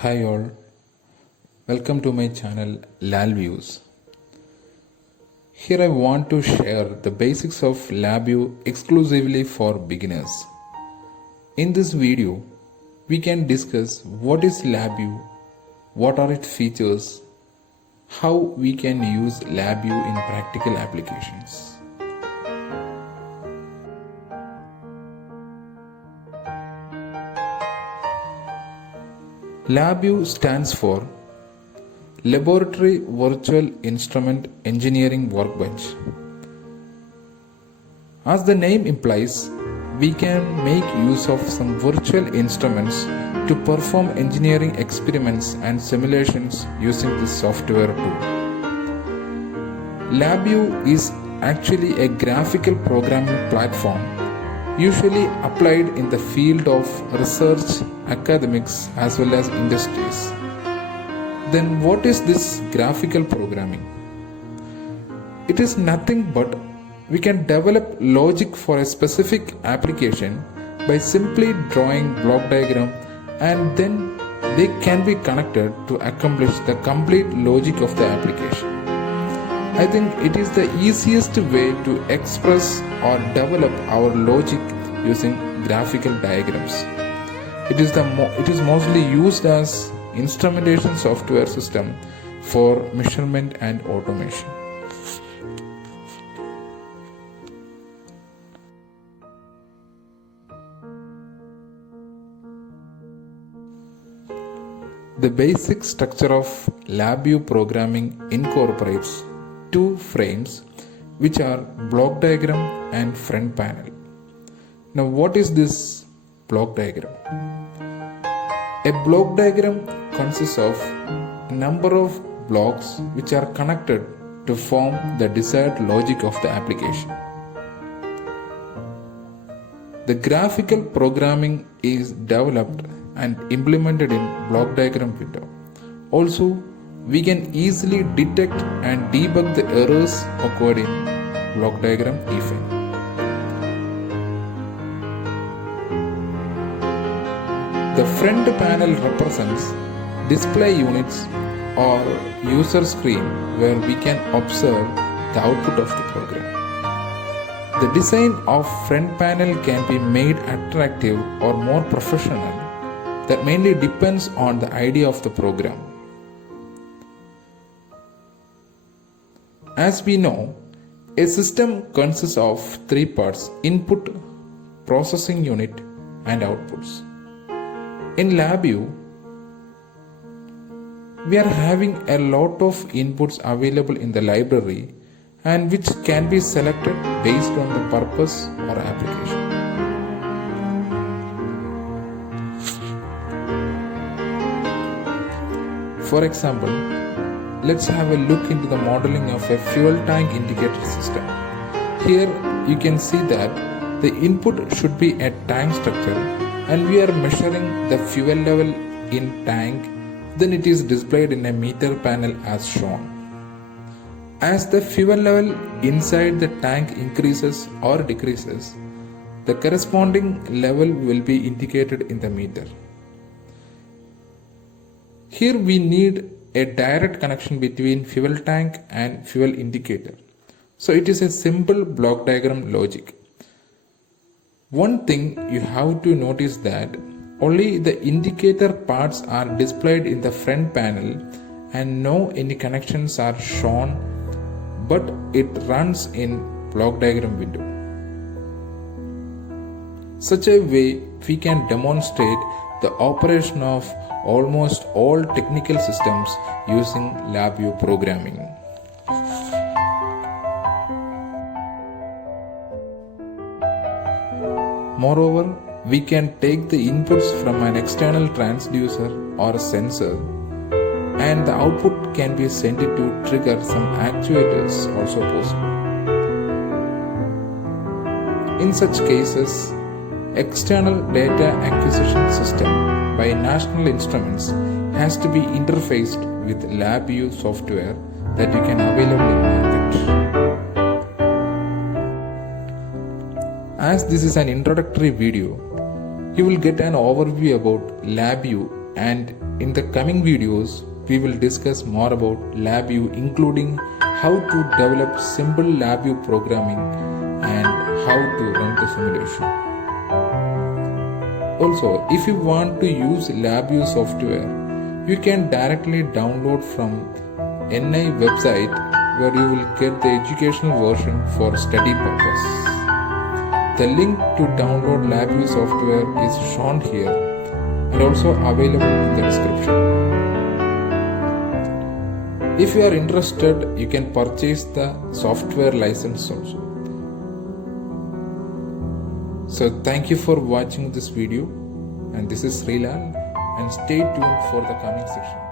Hi all, welcome to my channel LabViews. Here I want to share the basics of LabView exclusively for beginners. In this video, we can discuss what is LabView, what are its features, how we can use LabView in practical applications. LabView stands for Laboratory Virtual Instrument Engineering Workbench. As the name implies, we can make use of some virtual instruments to perform engineering experiments and simulations using this software tool. LabView is actually a graphical programming platform usually applied in the field of research, academics as well as industries. Then what is this graphical programming? It is nothing but we can develop logic for a specific application by simply drawing block diagram, and then they can be connected to accomplish the complete logic of the application. I think it is the easiest way to express or develop our logic using graphical diagrams. It is mostly used as instrumentation software system for measurement and automation. The basic structure of LabView programming incorporates two frames, which are block diagram and front panel. Now, what is this block diagram? A block diagram consists of a number of blocks which are connected to form the desired logic of the application. The graphical programming is developed and implemented in block diagram window. Also, we can easily detect and debug the errors occurred in block diagram if any. The front panel represents display units or user screen where we can observe the output of the program. The design of front panel can be made attractive or more professional. That mainly depends on the idea of the program. As we know, a system consists of three parts: input, processing unit, and outputs. In LabView, we are having a lot of inputs available in the library and which can be selected based on the purpose or application. For example, let's have a look into the modeling of a fuel tank indicator system. Here you can see that the input should be a tank structure and we are measuring the fuel level in tank, then it is displayed in a meter panel as shown. As the fuel level inside the tank increases or decreases, the corresponding level will be indicated in the meter. Here we need a direct connection between fuel tank and fuel indicator. So it is a simple block diagram logic. One thing you have to notice that only the indicator parts are displayed in the front panel and no any connections are shown, but it runs in block diagram window. Such a way we can demonstrate the operation of almost all technical systems using LabView programming. Moreover, we can take the inputs from an external transducer or a sensor, and the output can be sent to trigger some actuators also possible. In such cases, external data acquisition system by National Instruments has to be interfaced with LabView software that you can available in market. As this is an introductory video, you will get an overview about LabView and In the coming videos, we will discuss more about LabVIEW, including how to develop simple LabVIEW programming and how to run the simulation. Also, if you want to use LabVIEW software, you can directly download from NI website, where you will get the educational version for study purpose. The link to download LabVIEW software is shown here and also available in the description. If you are interested, you can purchase the software license also. So thank you for watching this video, and this is Srilal, and stay tuned for the coming session.